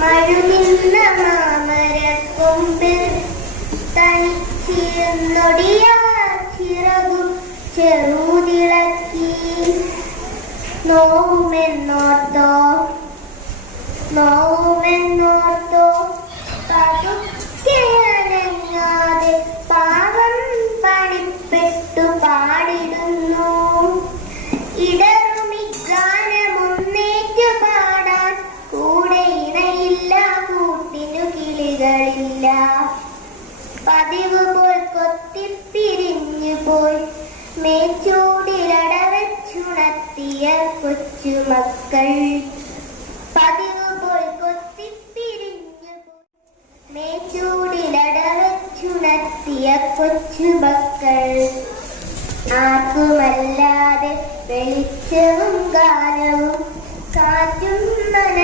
മഴുമിന്ന മാമരക്കൊമ്പിൽ തനിച്ചിരുന്നൊടിയാ ചിറകു ചെറുതിളക്കി. നോവുമെന്നോർത്തോ പതുക്കെ അനങ്ങാതെ പാവം പണിപ്പെട്ടു പാടിടുന്നു. ഇടറുമി ഗാനമൊന്നേറ്റു പാടാൻ കൂടെ ഇണയില്ല, കൂട്ടിനു കിളികളില്ല. പതിവ് പോൽ കൊത്തിപ്പിരിഞ്ഞു പോയി മേച്ചൂടിലടവച്ചുണർത്തിയ കൊച്ചുമക്കൾ. പതിവ് പോൽ കൊത്തിപ്പിരിഞ്ഞു പോയി മേച്ചൂടിലടവച്ചുണർത്തിയ കൊച്ചുമക്കൾ. ആർക്കുമല്ലാതെ വെളിച്ചവും ഗാനവും കാറ്റും